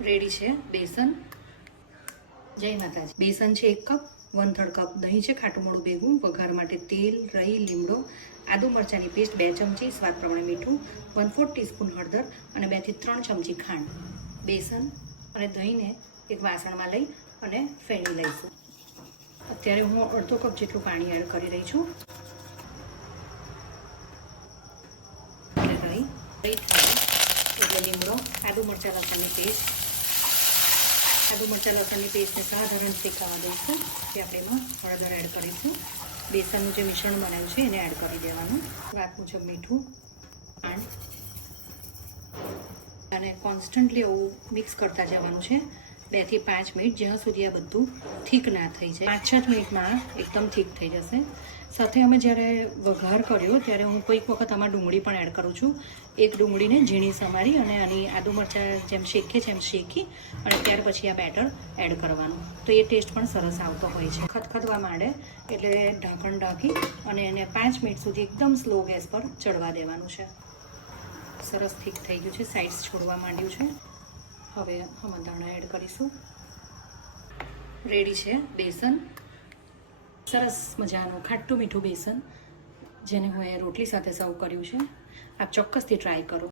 Ready છે બેસન. જય માતાજી. બેસન છે 1 કપ, 1/3 કપ દહીં છે ખાટું મોળું ભેગું, વઘાર માટે તેલ, રાઈ, લીમડો, આદુ મરચાંની પેસ્ટ 2 ચમચી, સ્વાદ પ્રમાણે મીઠું, 1/4 ટીસ્પૂન હળદર અને 2 થી 3 ચમચી ખાંડ. બેસન અને દહીંને એક વાસણમાં લઈ અને ફેણી લઈશું. અત્યારે હું અડધો કપ જેટલું પાણી એડ કરી રહી છું. રાઈ એટલે લીમડો, આદુ મરચાં લસણની પેસ્ટ, આદુ મરચાં લસણની પેસ્ટને સાધારણ શેકાવા દઈશું. પછી આપણે એમાં હળદર એડ કરીશું. બેસનનું જે મિશ્રણ બનાવ્યું છે એને એડ કરી દેવાનું. સ્વાદ મુજબ મીઠું, ખાંડ અને કોન્સ્ટન્ટલી એવું મિક્સ કરતા જવાનું છે 2 થી 5 મિનિટ, જ્યાં સુધી આ બધું થીક ના થઈ જાય. 5-6 મિનિટમાં એકદમ થીક થઈ જશે. સાથે અમે જ્યારે વઘાર કર્યો ત્યારે હું કોઈક વખત આમાં ડુંગળી પણ એડ કરું છું. એક ડુંગળીને ઝીણી સમારી અને આની આદુ મરચાં જેમ શેકીએ છે એમ શેકી અને ત્યાર પછી આ બેટર એડ કરવાનું. તો એ ટેસ્ટ પણ સરસ આવતો હોય છે. ખદખદવા માંડે એટલે ઢાંકણ ઢાંકી અને એને 5 મિનિટ સુધી એકદમ સ્લો ગેસ પર ચડવા દેવાનું છે. સરસ થીક થઈ ગયું છે, સાઇડ્સ છોડવા માંડ્યું છે. હવે આમાં ધાણા એડ કરીશું. રેડી છે બેસન. સરસ મજાનું ખાટું મીઠું બેસન, જેને હું રોટલી સાથે સર્વ કર્યું છે. આપ ચોક્કસથી ટ્રાય કરો.